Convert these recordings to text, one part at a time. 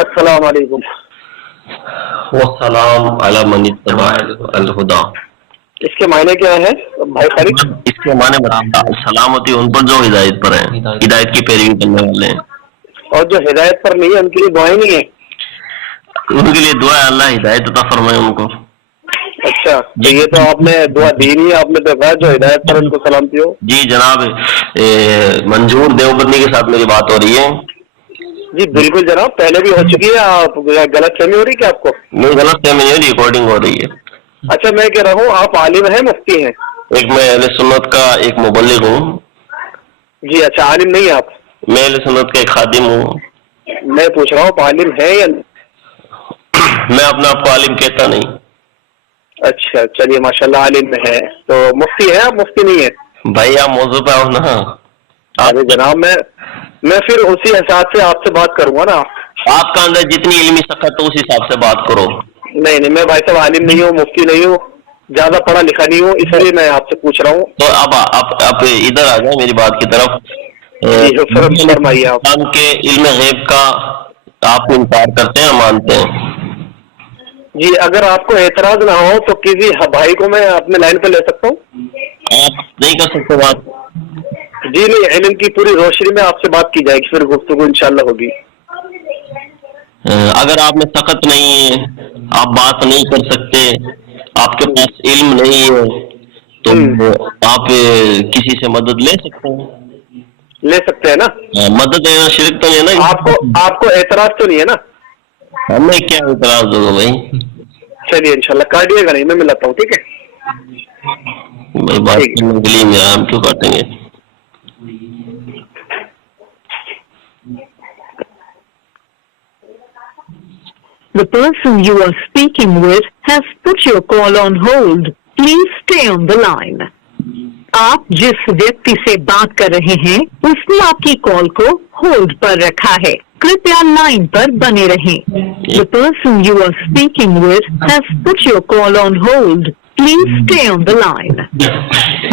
السلام علیکم. والسلام علی من اتبع الہدا. اس کے معنی کیا ہے بھائی خالد؟ اس کے معنی بتاؤ. سلامتی ان پر جو ہدایت پر ہیں، ہدایت کی پیروی کرنے والے ہیں. اور جو ہدایت پر نہیں ہے ان کے لیے دعائیں نہیں ہیں؟ ان کے لیے دعا ہے اللہ ہدایت عطا فرمائے ان کو. اچھا، تو یہ تو آپ نے دعا دی نہیں، آپ نے تو کہا جو ہدایت پر ان کو سلامتی ہو. جی جناب، منظور دیوبندی کے ساتھ میری بات ہو رہی ہے. جی بالکل جناب، پہلے بھی ہو چکی ہے. آپ غلط فہمی ہو رہی ہے کیا آپ کو؟ نہیں، غلط فہمی نہیں، ریکارڈنگ ہو رہی ہے. اچھا، میں کہہ رہا ہوں آپ عالم ہیں مفتی ہیں؟ ایک میں اہل سنت کا ایک مبلغ ہوں. جی اچھا، عالم نہیں آپ؟ میں اہل سنت کا ایک خادم ہوں. میں پوچھ رہا ہوں آپ عالم ہیں یا نہیں؟ میں اپنا آپ کو عالم کہتا نہیں. اچھا چلیے، ماشاءاللہ عالم ہے. تو مفتی ہے آپ مفتی نہیں ہے؟ بھائی آپ موضوع پہ آؤ نا. ارے جناب، میں پھر اسی حساب سے آپ سے بات کروں گا نا. آپ کا اندر جتنی علمی سخت ہو اس حساب سے بات کرو. نہیں، میں بھائی صاحب عالم نہیں ہوں، مفتی نہیں ہوں، زیادہ پڑھا لکھا نہیں ہوں، اس لیے میں آپ سے پوچھ رہا ہوں. تو اب آپ ادھر آ جائیں میری بات کی طرف. جی فرمائیے آپ. کے علم غیب کا آپ انکار کرتے ہیں، مانتے ہیں؟ جی اگر آپ کو اعتراض نہ ہو تو کسی بھائی کو میں اپنے لائن پہ لے سکتا ہوں؟ آپ نہیں کر سکتے بات. جی نہیں، علم کی پوری روشنی میں آپ سے بات کی جائے گی، پھر گفتگو انشاءاللہ ہوگی. اگر آپ میں سخت نہیں ہے، آپ بات نہیں کر سکتے، آپ کے پاس علم نہیں ہے، تو آپ کسی سے مدد لے سکتے ہیں. لے سکتے ہیں نا؟ مدد لینا شرک تو نہیں ہے نا؟ آپ کو اعتراض تو نہیں ہے نا؟ ہمیں کیا اعتراض ہوگا بھائی؟ چلیے انشاءاللہ کاٹیے گا نہیں، میں ملاتا ہوں. ٹھیک ہے بھائی، بات کرنے کے لیے میرا ہم کیوں کاٹیں گے؟ The person you are speaking with has put your call on hold. Please stay on the line. آپ جس ویکتی سے بات کر رہے ہیں اس نے آپ کی کال کو ہولڈ پر رکھا ہے، کرپیا لائن پر بنے رہیں. The person you are speaking with has put your call on hold. Please stay on the line.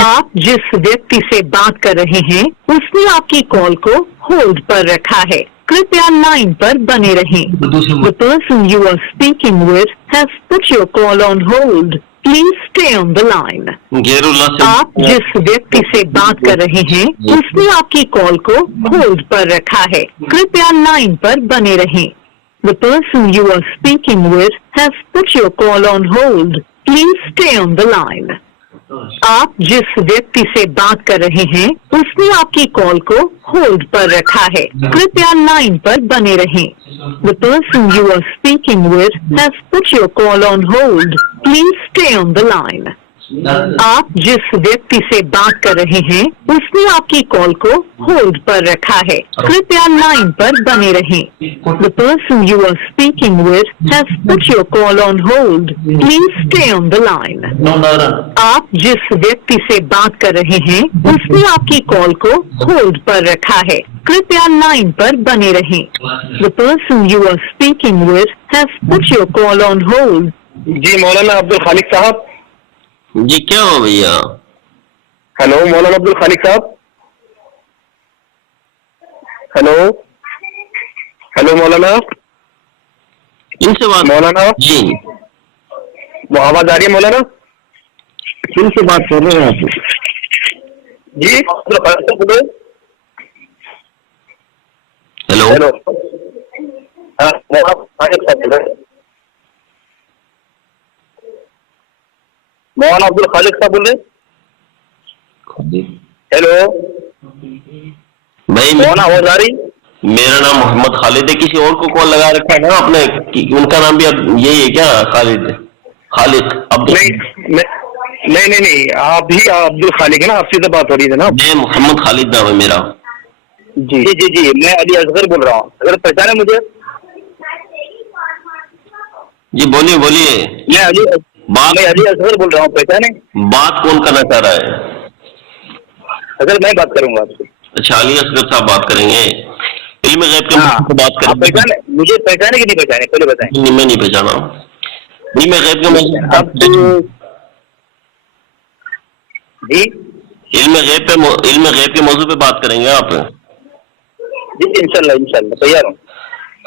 آپ جس ویکتی سے بات کر رہے ہیں اس نے آپ کی کال کو ہولڈ پر رکھا ہے، کرپیا لائن پر بنے رہیں. The person you are speaking with has put your call on hold. Please stay on the line. آپ جس ویکتی سے بات کر رہے ہیں اس نے آپ کی کال کو ہولڈ پر رکھا ہے، کرپیا لائن پر بنے رہیں. The person you are speaking with has put your call on hold. Please stay on the line. آپ جس ویکتی سے بات کر رہے ہیں اس نے آپ کی کال کو ہولڈ پر رکھا ہے، کرپیا لائن پر بنے رہیں. The person you are speaking with has put your call on hold. Please stay on the line. آپ جس ویکتی سے بات کر رہے ہیں اس نے آپ کی کال کو ہولڈ پر رکھا ہے، کرپیا لائن پر بنے رہیں. The person you are speaking with has put your call on hold. Please stay on the line. آپ جس ویکتی سے بات کر رہے ہیں اس نے آپ کی کال کو ہولڈ پر رکھا ہے، کرپیا لائن پر بنے رہیں. The person you are speaking with has put your call on hold. جی مولانا عبد الخالق صاحب. جی کیا ہو بھیا؟ ہیلو مولانا عبد الخالق صاحب. ہیلو مولانا. ان سے بات مولانا جی وہ آواز آ رہی ہے مولانا؟ کن سے بات کر رہے ہیں آپ؟ جی ہیلو. ہیلو. مولانا عبد الخالق صاحب بول رہے ہیں؟ ہیلو بھائی مولانا آواز آ رہی؟ میرا نام محمد خالد ہے. کسی اور کو کال لگا رکھا ہے نا آپ نے؟ ان کا نام بھی اب یہی ہے کیا؟ خالد عبد؟ نہیں آپ بھی عبد الخالق ہے نا؟ آپ سے بات ہو رہی ہے جناب. میں محمد خالد نام ہے میرا. جی جی جی میں علی اصغر بول رہا ہوں. اگر پہچانے مجھے؟ جی بولیے بولیے. میں علی اصغر بول رہا ہوں، پہچانے؟ بات کون کرنا چاہ رہا ہے؟ اگر میں بات کروں گا آپ سے. اچھا علی اصغر صاحب بات کریں گے، علم غیب کے موضوع پہ بات کریں گے. مجھے پہچانے کہ نہیں پہچانے پہلے بتائیں. نہیں میں نہیں پہچانا. علم غیب کے موضوع جی علم غیب کے موضوع پہ بات کریں گے آپ؟ جی انشاءاللہ تیار ہوں.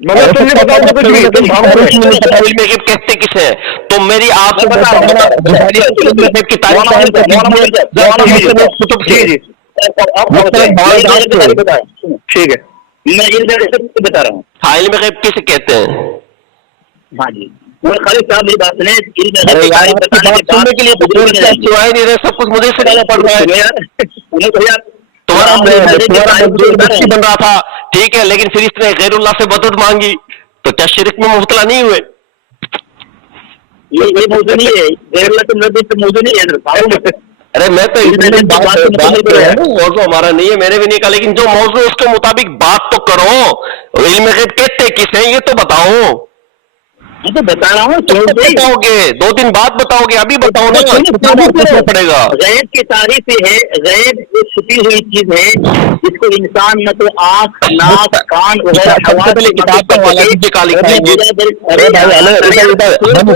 مطلب تم نے بتاؤ تو کچھ بھی کہتے کسے ہیں؟ تو میری آپ سے ٹھیک ہے، میں علم غیب بتا رہا ہوں. ہاں علم غیب کسے کہتے ہیں؟ ہاں جی، وہ خالد صاحب میری بات سنیں. سننے کے لیے تو سوائے نہیں رہے، سب کچھ مجھے سنانا پڑ رہا ہے. تمہارا بن رہا تھا ٹھیک ہے، لیکن پھر اس نے غیر اللہ سے مدد مانگی تو کیا شرک میں مبتلا نہیں ہوئے؟ یہ موضوع نہیں ہے، غیر اللہ سے مدد موضوع نہیں ہے. ارے میں تو موضوع ہمارا نہیں ہے، میں نے بھی نہیں کہا، لیکن جو موضوع اس کے مطابق بات تو کرو. علم غیب کہتے کس ہیں یہ تو بتاؤ. میں تو بتا رہا ہوں. بتاؤ گے 2 دن بعد بتاؤ گے، ابھی بتاؤ نا پڑے گا. غیب کی تعریف یہ ہے، غیب ایک چھپی ہوئی چیز ہے جس کو انسان نہ تو آنکھ، ناک، کان وغیرہ کتاب کا حوالہ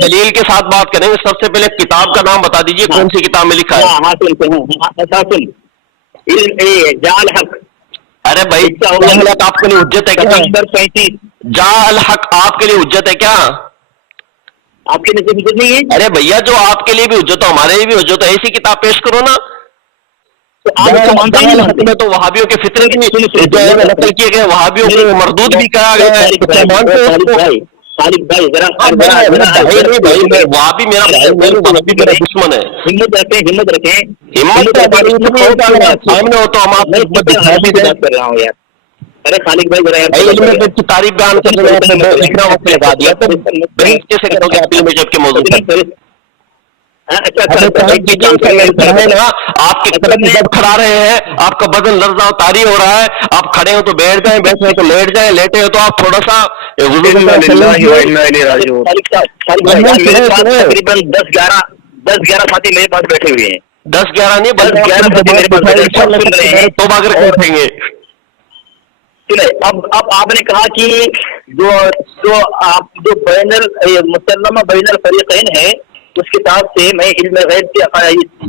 دلیل کے ساتھ بات کریں گے. سب سے پہلے کتاب کا نام بتا دیجیے، کون سی کتاب میں لکھا ہے؟ جعل حق. ارے بھائی آپ کے لیے حجت ہے کیا؟ نمبر 35 جعل حق آپ کے لیے حجت ہے کیا؟ آپ کے لیے حجت نہیں ہے. ارے بھیا جو آپ کے لیے بھی حجت ہو ہمارے لیے بھی حجت ہے، ایسی کتاب پیش کرو نا. میں تو وہابیوں کے فطرے کی نقل کیے گئے، وہابیوں کو مردود بھی کہا گیا ہے. وہابی میرا دشمن ہے. ہمت رکھیں. سامنے ہو تو ہم آپ بات کر رہا ہوں یار. ارے خالد بھائی ذرا کی تعریف بیان کر رہے ہیں، لگا دیا تو کیسے کرو گے آپ علم غیب کے موضوع پر؟ آپ کے قدم جب کھڑا رہے ہیں، آپ کا بدن لرزاں طاری ہو رہا ہے، آپ کھڑے ہو تو بیٹھ جائیں، بیٹھے ہو تو لیٹ جائیں، لیٹے ہو تو آپ تھوڑا سا تقریباً 10-11 ساتھی میرے پاس بیٹھے ہوئے ہیں. 10-11 نہیں، 11 ساتھی میرے پاس بیٹھے ہیں. تو اگر اٹھیں گے. اب آپ نے کہا کہ جو بین المسلمہ بین الفریقین ہے، اس کتاب سے میں علم غیب کی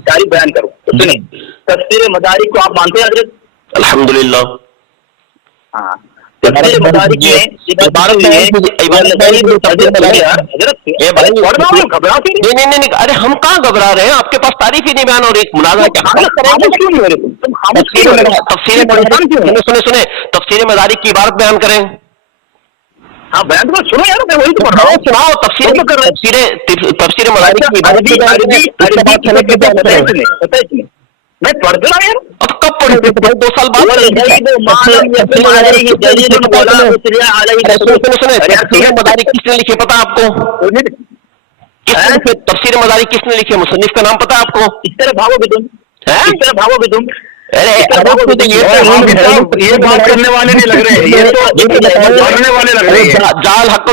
تعریف بیان کروں. سنیں، تفسیر مدارک کو آپ مانتے ہیں حضرت؟ الحمدللہ. ہاں، تفسیر مدارک میں ارے ہم کہاں گھبرا رہے ہیں؟ آپ کے پاس تعریف ہی نہیں بیان اور ایک مناظرہ سنے تفسیر مدارک کی عبارت بیان کریں. ہاں بیان تو سنو یار، میں وہی تو پڑھ رہا ہوں. سناؤ تفسیر مدارک کی عبارت میں پڑھ دوں یار. اب کب پڑھے تھے؟ 2 سال بعد. تفسیر مدارک کس نے لکھی پتا آپ کو؟ تفسیر مدارک کس نے لکھی؟ مصنف کا نام پتا آپ کو؟ اس طرح بھاگو بھی تم. یہ بات کرنے والے نہیں لگ رہے، یہ تو پڑھنے والے لگ رہے ہیں. جعل حق تو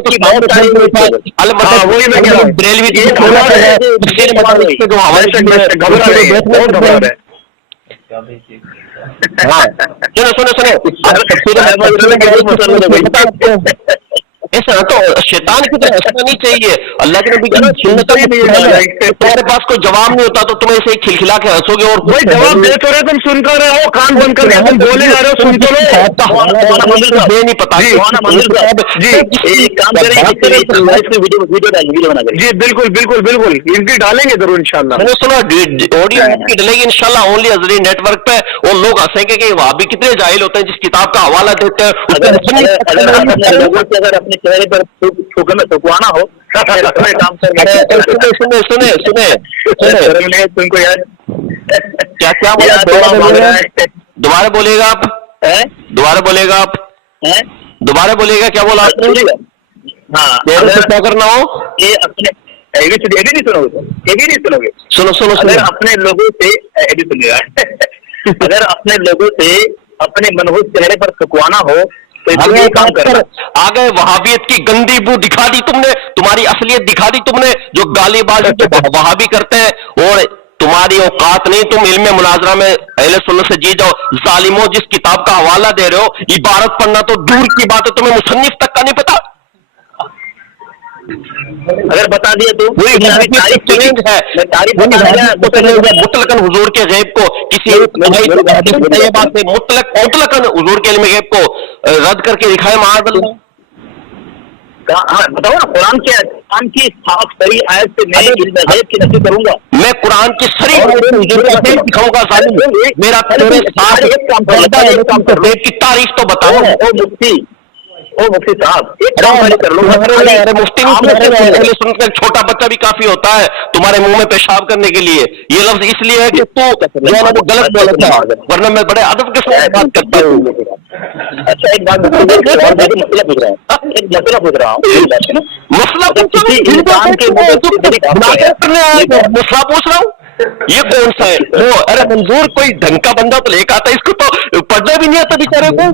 ایسا تو شیطان کی طرح ایسا نہیں چاہیے. اللہ کے نبی تمہارے پاس کوئی جواب نہیں ہوتا تو تم ایسے کھلکھلا کے ہنسو گے. اور کوئی جواب دے تو رہے، تم سن کر رہے ہو، کان بند کر کے تم بولے جا رہے ہو، سن تو لو. نہیں پتا. جی بالکل ان کی ڈالیں گے ضرور انشاءاللہ. سنو آڈیو کی ڈلے گی انشاءاللہ اونلی ازری نیٹ ورک پہ. اور لوگ ہنسیں گے کہ وہاں بھی کتنے جاہل ہوتے ہیں جس کتاب کا حوالہ دیتے ہیں. لوگوں سے اگر اپنے چہرے پر تھوکے میں تھکوانا ہو، تم کو یار کیا دوبارہ بولے گا آپ؟ دوبارہ بولے گا کیا بولا آپ نے؟ ہاں کیا کرنا ہو یہ اپنے نہیں سنو گے. سنو اگر اپنے لوگوں سے اگر اپنے لوگوں سے اپنے منحوس چہرے پر تھکوانا ہو تو کام کرنا. آگے وہابیت کی گندی بو دکھا دی تم نے، تمہاری اصلیت دکھا دی تم نے. جو گالی بازی وہابی کرتے ہیں اور تمہاری اوقات نہیں، تم علم مناظرہ میں اہل سنت سے جی جاؤ. ظالموں، جس کتاب کا حوالہ دے رہے ہو عبارت پڑھنا تو دور کی بات ہے، تمہیں مصنف تک کا نہیں پتا. اگر بتا دیا تو مطلقاً حضور کے غیب کو کسی مطلقاً حضور کے علم غیب کو رد کر کے دکھائے معاذ اللہ. بتاؤ نا قرآن کی صاف صحیح آیت سے میں علم غیب کی نفی کروں گا؟ میں قرآن کی صحیح دکھاؤں گا ظالم، میرا کی تاریخ تو بتاؤ۔ او مفتی صاحب ایک کام کر لو، مفتی چھوٹا بچہ بھی کافی ہوتا ہے تمہارے منہ میں پیشاب کرنے کے لیے، یہ لفظ اس لیے ہے کہ تو غلط بولتا ہے، ورنہ میں بڑے ادب کے ساتھ بات کرتا ہوں۔ اچھا ایک بات مسئلہ پوچھ رہا ہوں، مسئلہ پوچھ رہا ہوں، یہ کون سا ہے؟ ارے منظور کوئی ڈھنگ کا بندہ تو لے کے آتا ہے، اس کو تو پڑھنا بھی نہیں آتا بیچارے کو۔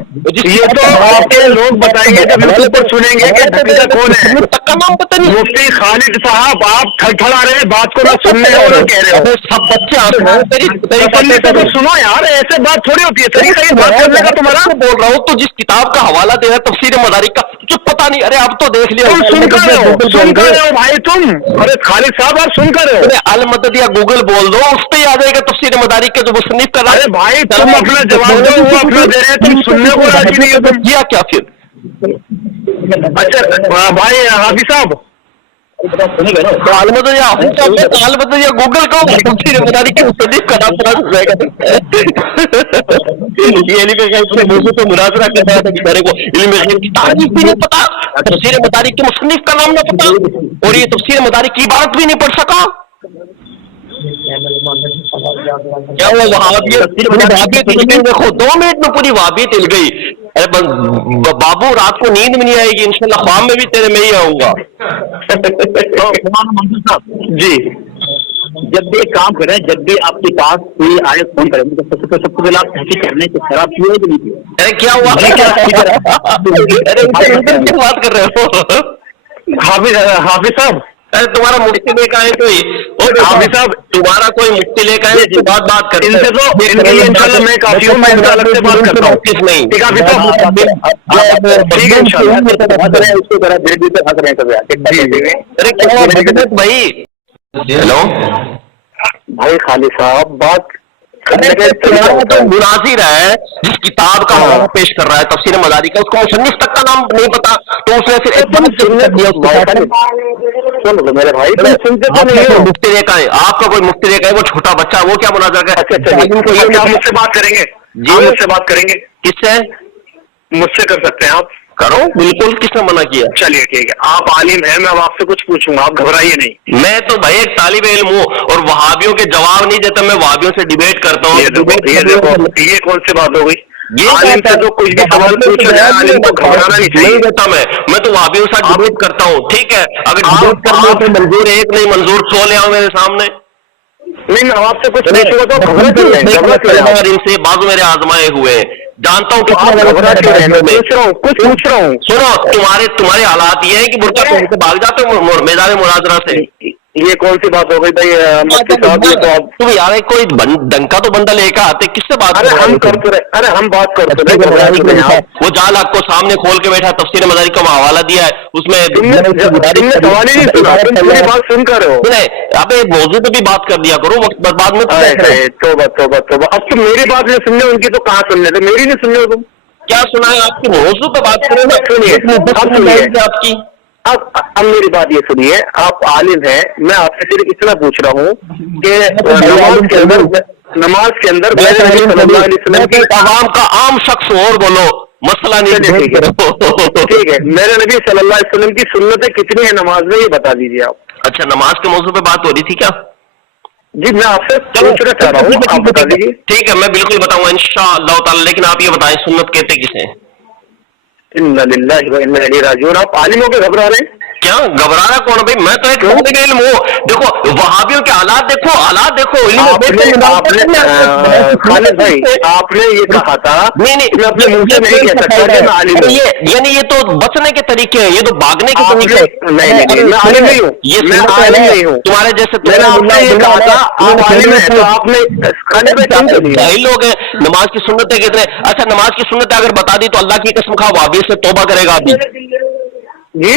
یہ تو آپ کے لوگ بتائیں گے جب یوٹیوب پر سنیں گے کہ حقیقت کون ہے۔ نام پتہ نہیں۔ مفتی خالد صاحب آپ تھڑتھڑا رہے ہیں، بات کو نہ سننے اور کہہ رہے ہو سب بچے سنو یار، ایسے بات تھوڑی ہوتی ہے، صحیح بات کرنے کا تمہارا بول رہا ہوں۔ تو جس کتاب کا حوالہ دے رہا ہے تفسیر مدارک کا، جو پتہ نہیں، ارے اب تو دیکھ لیا سن کر رہے ہو بھائی تم، ارے خالد صاحب آپ سن کر رہے ہو، المدد یا گوگل بول دو، اس پہ آ جائے گا تفسیر مدارک کے جو مصنف کر رہا ہے۔ ارے بھائی تم اپنا جواب دو، وہ اپنا دے رہے ہیں، تم سننے کو راضی نہیں ہو، تم کیا کیا پھر؟ اچھا بھائی حافظ صاحب المدد یا گوگل کو تفسیر مدارک کے مصنف کا نام جائے گا۔ یہ موضوع تو مناظرہ کر رہا تھا بیچارے کو علم غیب کی تعریف بھی نہیں پتا، تفسیر مدارک کے مصنف کا نام نہ پتا، اور یہ تفسیر مدارک کی عبارت بھی نہیں پڑھ سکا۔ کیا وہ وہابیت دیکھو 2 منٹ میں پوری وہابیت ہل گئی۔ ارے بابو رات کو نیند میں نہیں آئے گی، انشاءاللہ خواب میں بھی تیرے میں ہی آؤں گا۔ جی جب بھی ایک کام کریں، جب بھی آپ کے پاس کوئی آئے فون کریں تو سب سے پہلے آپ تحقیق کرنے سے خراب کیے کہ نہیں کیے؟ ارے کیا ہوا؟ کیا بات کر رہے ہو حافظ صاحب؟ ارے تمہارا مفتی لے کے آئے کوئی، حافظ صاحب تمہارا کوئی مفتی لے کے آئے بات کرتے ان سے تو ان کے لیے انشاءاللہ میں کافی ہوں، میں انشاءاللہ سے بات کرتا ہوں، کس نہیں ٹھیک ہے حافظ صاحب؟ ٹھیک ہے انشاءاللہ بھائی۔ ہیلو بھائی خالد صاحب بات تو مناظر ہے جس کتاب کا حوالہ پیش کر رہا ہے تفسیر مدارک کا، اس کو مصنف تک کا نام نہیں پتا، تو اس نے صرف میرے بھائی مفتی لے کا ہے، آپ کا کوئی مفتی لے کا ہے، وہ چھوٹا بچہ، وہ کیا مناظر ہے؟ آپ مجھ سے بات کریں گے؟ جی مجھ سے بات کریں گے؟ کس سے؟ مجھ سے کر سکتے ہیں آپ؟ کرو بالکل، کس نے منع کیا؟ چلیے ٹھیک ہے، آپ عالم ہیں، میں اب آپ سے کچھ پوچھوں گا، آپ گھبرائیے نہیں۔ میں تو بھائی ایک طالب علم ہوں اور وہابیوں کے جواب نہیں دیتا، میں وہابیوں سے ڈیبیٹ کرتا ہوں۔ یہ دیکھو یہ کون سی بات ہو گئی؟ عالم سے تو کچھ بھی سوال پوچھو جائے، عالم کو گھبرانا نہیں چاہیے۔ نہیں دیتا میں تو وہابیوں سے ڈیبیٹ کرتا ہوں، ٹھیک ہے؟ اگر ڈیبیٹ کرنا تو منظور ایک نہیں منظور 100 لے آؤ میرے سامنے۔ نہیں میں آپ سے کچھ پوچھوں گا تو ان سے بازو میرے آزمائے ہوئے جانتا ہوں، کچھ پوچھ رہا ہوں۔ سنو تمہارے حالات یہ ہیں کہ برقع پہن کے بھاگ جاتے ہو میدان مناظرہ سے۔ یہ کون سی بات ہو گئی بھائی مفتی صاحب؟ یہ تو آپ تم یار کوئی ڈنکا تو بندہ لے کے آتے، کس سے بات؟ ارے ہم کرتے رہے، ارے ہم بات کرتے رہے، وہ جال آپ کو سامنے کھول کے بیٹھا، تفسیر مدارک کا حوالہ دیا ہے، اس میں سوال ہی نہیں سنا، تم پوری بات سن کر رہے ہو۔ اب موضوع پہ بھی بات کر دیا کرو، وقت برباد میں۔ توبہ توبہ توبہ، اب تم میری بات نہیں سننے، ان کی تو کہاں سننے تھے، میری نہیں سننے ہو تم؟ کیا سنا ہے آپ کے موضوع پہ بات کریں نا؟ سنیے آپ کی اب میری بات یہ سنیے، آپ عالم ہیں، میں آپ سے صرف اتنا پوچھ رہا ہوں کہ نماز کے اندر میرے نبی صلی اللہ علیہ وسلم کی عوام کا عام شخص اور بولو مسئلہ نہیں۔ ٹھیک ہے، میرے نبی صلی اللہ علیہ وسلم کی سنتیں کتنی ہیں نماز میں، یہ بتا دیجیے آپ۔ اچھا نماز کے موضوع پہ بات ہو رہی تھی کیا؟ جی میں آپ سے پوچھنا چاہ رہا ہوں، آپ بتا دیجیے۔ ٹھیک ہے میں بالکل بتاؤں گا انشاءاللہ تعالی، لیکن آپ یہ بتائیں سنت کہتے کسے ہیں؟ انا للہ و انا الیہ راجعون۔ آپ عالموں کے گھبرا رہے ہیں؟ کیا گھبرانا کون بھائی؟ میں تو ایک طالب علم ہوں، دیکھو وہابیوں کے حالات دیکھو خالد بھائی آپ نے یہ کہا تھا، نہیں میں اپنے منہ سے نہیں کہہ سکتا کہ میں عالم ہوں، یعنی یہ تو بچنے کے طریقے ہیں، یہ تو بھاگنے کے طریقے ہیں۔ نہیں میں عالم نہیں ہوں، میں عالم نہیں ہوں، تمہارے جیسے میں نے آپ سے یہ کہا تھا آپ عالم ہیں، تو آپ نے جاہل لوگ ہیں۔ نماز کی سنتیں کتنے؟ اچھا نماز کی سنتیں اگر بتا دی تو اللہ کی قسم کھا وہابی سے توبہ کرے گا ابھی؟ جی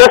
10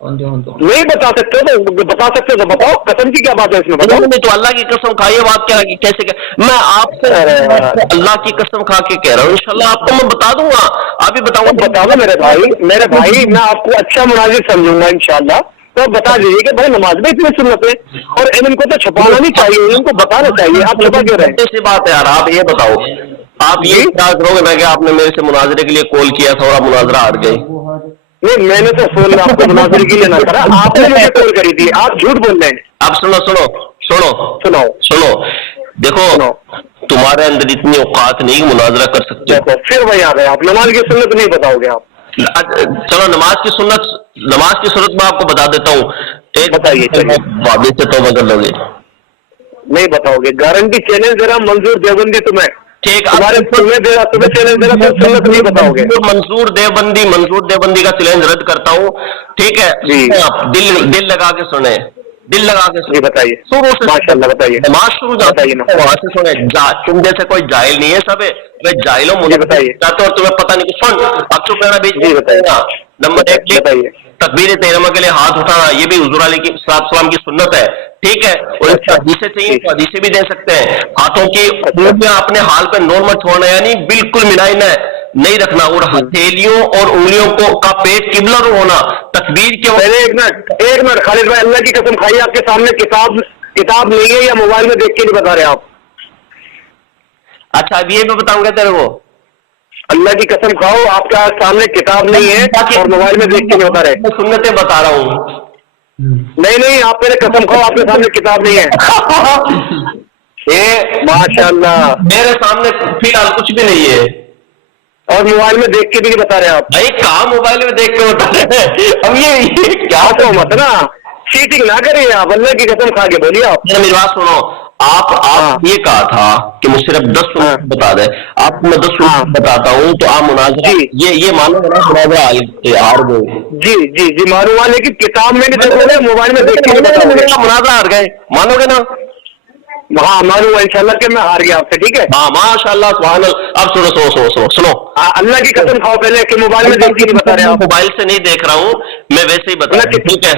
نہیں بتا سکتے تو بتا سکتے تو بتاؤ, قسم کی کیا بات ہے اس میں, بتاؤ. نہیں تو اللہ کی قسم کھا, یہ بات کیا کیسے کہ میں آپ سے اللہ کی قسم کھا کے کہہ رہا ہوں, انشاءاللہ آپ کو میں بتا دوں گا, آپ ہی بتاؤں گا. بتا دو میرے بھائی میں آپ کو اچھا مناظر سمجھوں گا انشاءاللہ. تو بتا دیجیے کہ بھائی نماز میں اتنی سنت ہے, اور ان کو تو چھپانا نہیں چاہیے, ان کو بتانا چاہیے. آپ چھپا کیوں رہے؟ ایسی بات ہے یار, آپ یہ بتاؤ, آپ یہ اعتراض کرو گے میں کہ آپ نے میرے سے مناظرے کے لیے کال کیا تھا اور آپ مناظرہ ہٹ گئے. نہیں, میں نے تو فون آپ کو مناظرے کے لیے نہ کرا, آپ نے مجھے کال کری تھی, آپ جھوٹ بول رہے ہیں. اب سنو, دیکھو تمہارے اندر اتنی اوقات نہیں مناظرہ کر سکتے. پھر وہی آ گئے آپ, نماز کی سنت نہیں بتاؤ گے آپ. چلو نماز کی سنت میں آپ کو بتا دیتا ہوں. بتائیے. وعدے سے توبہ کر لو گے. نہیں بتاؤ گے, گارنٹی چیلنج دے رہا منظور دیوبندی تمہیں. ٹھیک, تمہیں چیلنج دے رہا, پھر سنت نہیں بتاؤ گے. منظور دیوبندی کا چیلنج رد کرتا ہوں. ٹھیک ہے, آپ دل لگا کے سنیں, دل لگا کے سنیں. بتائیے ماشاء اللہ, بتائیے. نماز شروع وہاں سے سنیں. تم جیسے کوئی جاہل نہیں ہے سب ہے, جاہلوں مجھے بتائیے چاہتے اور تمہیں پتہ نہیں. سن, اب چپ رہنا بیچ. نمبر 1, بتائیے. تکبیر تحریمہ کے لیے ہاتھ اٹھانا, یہ بھی حضور علیہ السلام کی سنت ہے. ٹھیک ہے, اور حدیثیں چاہیے تو حدیثیں بھی دے سکتے ہیں. ہاتھوں کی انگلیاں اپنے حال پہ نارمل چھوڑنا, یعنی بالکل ملائنا نہیں رکھنا, اور ہتھیلیوں اور انگلیوں کو کا پیٹ قبلہ رو ہونا. تکبیر کے ایک منٹ خالد بھائی, اللہ کی قسم کھائیے, آپ کے سامنے کتاب نہیں ہے یا موبائل میں دیکھ کے نہیں بتا رہے آپ؟ اچھا, اب یہ میں بتاؤں گا تیرے کو, اللہ کی قسم کھاؤ, آپ کے سامنے کتاب نہیں ہے اور موبائل میں دیکھ کے نہیں بتا رہے. سنتیں بتا رہا ہوں. نہیں, آپ میرے قسم کھاؤ, آپ کے سامنے کتاب نہیں ہے. ماشاء اللہ, میرے سامنے فی الحال کچھ بھی نہیں ہے, اور موبائل میں دیکھ کے بھی نہیں بتا رہے آپ. بھائی کہاں موبائل میں دیکھ کے بتا رہے ہیں, اب یہ کیا تو مت نا چیٹنگ نہ کریے آپ, اللہ کی قسم کھا کے بولیے. آپ میری بات سنو, آپ یہ کہا تھا کہ مجھ صرف 10 سنت بتا دیں, آپ کو میں 10 سنت بتاتا ہوں تو آپ مناظرہ یہ مانو گے نا, مناظرہ ہار گئے. جی معلوم ہے, لیکن کتاب میں نہیں دیکھو گے, موبائل میں دیکھ کے مناظرہ ہار گئے, مانو گے نا؟ ہاں معلوم ہے انشاءاللہ کہ میں ہار گیا آپ سے. ٹھیک ہے, ہاں ماشاء اللہ سبحان اللہ. اب سنو, اللہ کی قسم کھاؤ پہلے کہ موبائل میں دیکھ کے نہیں بتا رہے آپ. موبائل سے نہیں دیکھ رہا ہوں میں, ویسے ہی بتا. ٹھیک ہے,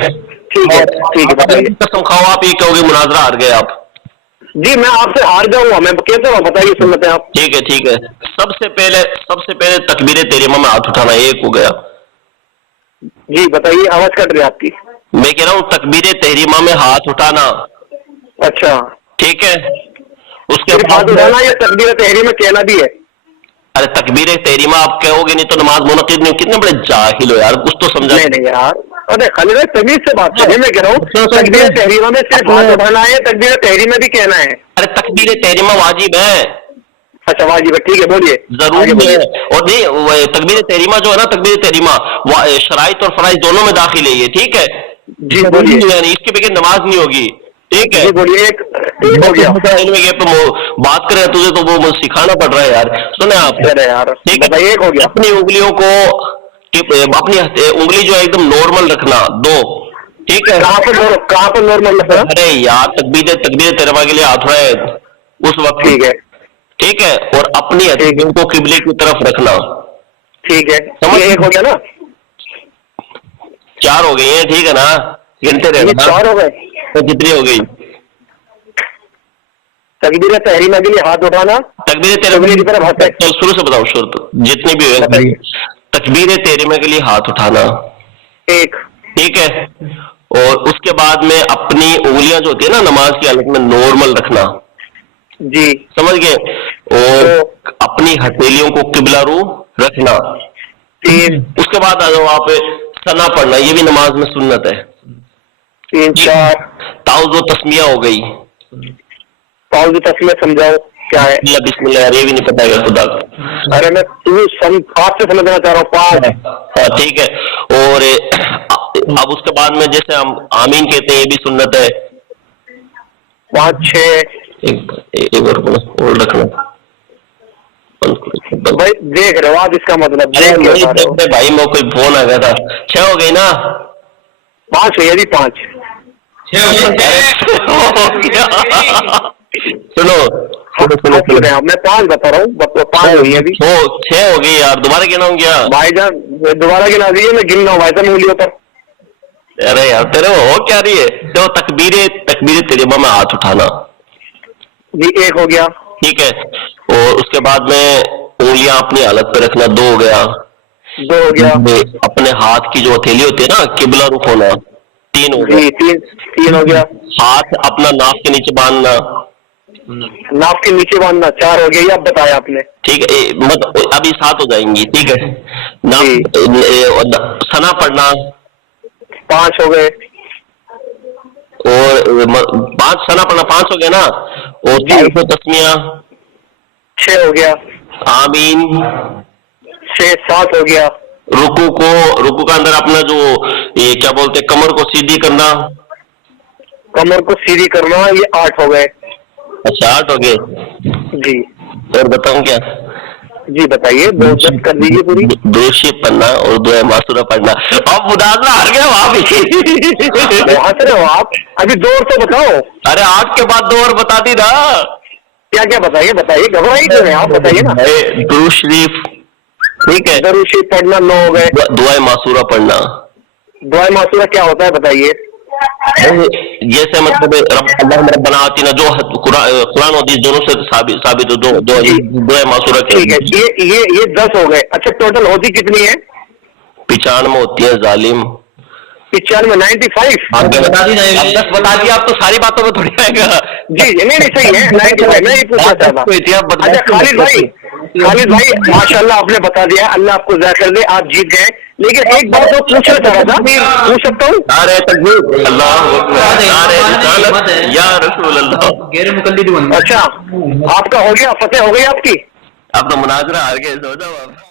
قسم کھاؤ, آپ یہ کہو گے مناظرہ ہار گئے آپ. جی میں آپ سے ہار جاؤں گا, میں کہتا ہوں, بتائیے سنت ہے آپ. ٹھیک ہے. سب سے پہلے تکبیر تحریمہ میں ہاتھ اٹھانا, ایک ہو گیا. جی بتائیے, آواز کٹ رہی ہے آپ کی. میں کہہ رہا ہوں تکبیر تحریمہ میں ہاتھ اٹھانا. اچھا ٹھیک ہے, اس کے ہاتھ اٹھانا یا تکبیر تحریمہ کہنا بھی ہے؟ ارے تکبیر تحریمہ آپ کہو گے نہیں تو نماز منعقد نہیں. کتنے بڑے جاہل ہو یار, کچھ تو سمجھا. نہیں یار, ارے خالد بھائی تمیز سے بات کریے, میں کہہ رہا ہوں تکبیر تحریمہ میں صرف ہاتھ اٹھانا ہے, تکبیر تحریمہ بھی کہنا ہے. ارے تکبیر تحریمہ واجب ہے. اچھا واجب ہے, ٹھیک ہے بولیے. ضروری ہے, اور نہیں تکبیر تحریمہ جو ہے نا, تکبیر تحریمہ شرائط اور فرائض دونوں میں داخل ہے یہ. ٹھیک ہے, جی بولیے. یعنی اس کے بغیر نماز نہیں ہوگی. ٹھیک ہے, بولیے. بات کرے تجھے تو وہ سکھانا پڑ رہا ہے یار. سنیں آپ, ٹھیک ہے, اپنی انگلیوں کو, اپنی انگلی جو ہے ایک دم نارمل رکھنا, 2. ٹھیک ہے, کہاں پر نارمل رکھنا؟ ارے یار تکبیر تحریمہ کے لیے ہاتھ اٹھائے اس وقت. ٹھیک ہے, اور اپنی ہتھیلیوں کو قبلے کی طرف رکھنا. ٹھیک ہے, ایک ہو گیا نا, 4 ہو گئی ہیں. ٹھیک ہے نا, گنتے رہنا. 4 ہو گئے, کتنی ہو گئی؟ تکبیر تحریمہ کے لیے ہاتھ اٹھانا, تکبیر تحریمہ کی طرف ہاتھ, شروع سے بتاؤ شرط جتنی بھی ہوئے. تکبیر تحریمہ کے لیے ہاتھ اٹھانا, 1. ٹھیک ہے, اور اس کے بعد میں اپنی انگلیاں جو ہوتی ہے نا نماز کی حالت میں نارمل رکھنا. جی سمجھ گئے, اور اپنی ہتھیلیوں کو قبلہ رو رکھنا. 3. اس کے بعد آ جاؤ آپ ثنا پڑھنا, یہ بھی نماز میں سنت ہے. 3 4 تعوذ و تسمیہ ہو گئی. تعوذ و تسمیہ سمجھاؤ کیا ہے؟ بسم اللہ, یہ بھی نہیں پتا ہے خدا. ارے میں آپ سے سمجھنا چاہ رہا ہوں. 5. ٹھیک ہے, اور اب اس کے بعد میں جیسے ہم آمین کہتے ہیں, یہ بھی سنت ہے. 5 6 ایک اور رکھنا بھائی, دیکھ رہے ہو آپ اس کا مطلب. بھائی میں کوئی فون آ گیا تھا. 6 ہو گئی نا, 5 ہے, یہ بھی 5. سنو میں 5 بتا رہا ہوں, 5 ہوئی ابھی. 6 ہو گئی یار, دوبارہ گنا ہوں کیا بھائی جان؟ دوبارہ گنا دیجیے, میں گن رہا ہوں بھائی صاحب انگلیوں پر. ارے یار تیرے ہو کیا رہی ہے؟ تو تکبیر طیبہ میں ہاتھ اٹھانا، جی 1 ہو گیا، ٹھیک ہے، اور اس کے بعد میں انگلیاں اپنی حالت پہ رکھنا، 2 ہو گیا، 2 ہو گیا، اپنے ہاتھ کی جو ہتھیلی ہوتی ہے نا قبلہ رخ ہونا، 3 ہو جی گیا، 3 ہو گیا، ہاتھ اپنا ناک کے نیچے باندھنا، ناف کے نیچے باندھنا 4 ہو گیا، یہ اب بتایا آپ نے، ٹھیک ہے، ابھی 7 ہو جائیں گی، ٹھیک ہے، ثنا پڑھنا، 5 ہو گئے، اور 5 ثنا پڑھنا، 5 ہو گیا نا، اور جی 5 تسمیہ، 6 ہو گیا، آمین، 6 7 ہو گیا، رکوع کا اندر اپنا جو یہ کیا بولتے ہیں کمر کو سیدھی کرنا، کمر کو سیدھی کرنا، یہ 8 ہو گئے، اچھا 8 ہو گئے، جی اور بتاؤں کیا؟ جی بتائیے، 10 کر دیجیے پوری، دوشی پڑھنا اور دعائے معصورہ پڑھنا، اب مناظرہ ہار گیا وہاں بھی ہنس رہے ہو آپ؟ ابھی 2 اور تو بتاؤ، ارے 8 کے بعد 2 اور بتا دی نا، کیا کیا بتائیے گھبرائی کیوں ہیں آپ، بتائیے نا، درود شریف، ٹھیک ہے، درود شریف پڑھنا 9 ہو گئے، دعائے معصورہ پڑھنا، دعائے معصورہ کیا ہوتا ہے بتائیے؟ جیسے مطلب اللہ ربنا آتینا، جو قرآن حدیث دونوں سے ثابت ہو، جی دعائے معصورہ ٹھیک ہے، کیا، یہ 10 ہو گئے، اچھا ٹوٹل ہوتی کتنی ہے؟ 95 ہوتی ہے ظالم، 95 95، اب 10 بتا دیا، آپ تو ساری باتوں میں تھوڑی آئے گا، جی نہیں صحیح ہے 95، میں یہ پوچھنا چاہتا، اچھا خالد بھائی ماشاءاللہ آپ نے بتا دیا، اللہ آپ کو ضائع کر دے، آپ جیت گئے، لیکن ایک بات اور پوچھنا چاہ رہا تھا، پوچھ سکتا ہوں؟ نعرہ تکبیر، اللہ اکبر، نعرہ رسالت یا رسول اللہ، اچھا آپ کا ہو گیا، فتح ہو گئی آپ کی؟ اب تو مناظرہ ہار گئے، سو جاؤ آپ۔